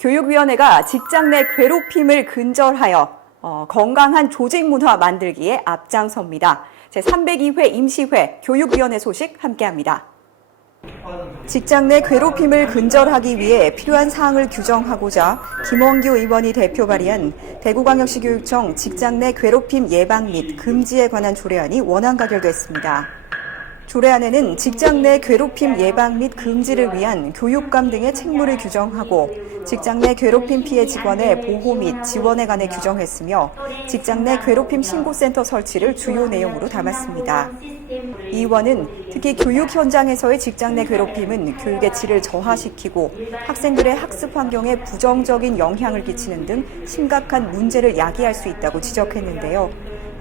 교육위원회가 직장 내 괴롭힘을 근절하여 어, 건강한 조직 문화 만들기에 앞장섭니다. 제302회 임시회 교육위원회 소식 함께합니다. 직장 내 괴롭힘을 근절하기 위해 필요한 사항을 규정하고자 김원규 의원이 대표 발의한 대구광역시 교육청 직장 내 괴롭힘 예방 및 금지에 관한 조례안이 원안 가결됐습니다. 조례안에는 직장 내 괴롭힘 예방 및 금지를 위한 교육감 등의 책무를 규정하고 직장 내 괴롭힘 피해 직원의 보호 및 지원에 관해 규정했으며 직장 내 괴롭힘 신고센터 설치를 주요 내용으로 담았습니다. 이 의원은 특히 교육 현장에서의 직장 내 괴롭힘은 교육의 질을 저하시키고 학생들의 학습 환경에 부정적인 영향을 끼치는 등 심각한 문제를 야기할 수 있다고 지적했는데요.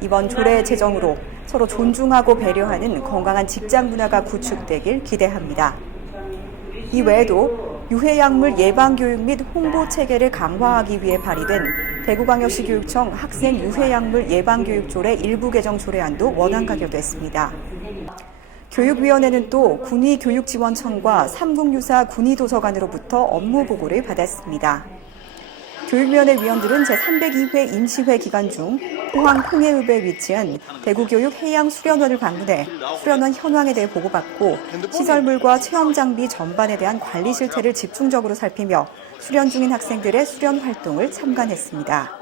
이번 조례 제정으로 서로 존중하고 배려하는 건강한 직장 문화가 구축되길 기대합니다. 이 외에도 유해약물 예방 교육 및 홍보 체계를 강화하기 위해 발의된 대구광역시 교육청 학생 유해약물 예방 교육 조례 일부 개정 조례안도 원안 가결됐습니다. 교육위원회는 또 군의교육지원청과 삼국유사 군의도서관으로부터 업무 보고를 받았습니다. 교육위원회 위원들은 제302회 임시회 기간 중 포항 홍해읍에 위치한 대구교육 해양수련원을 방문해 수련원 현황에 대해 보고받고 시설물과 체험 장비 전반에 대한 관리 실태를 집중적으로 살피며 수련 중인 학생들의 수련 활동을 참관했습니다.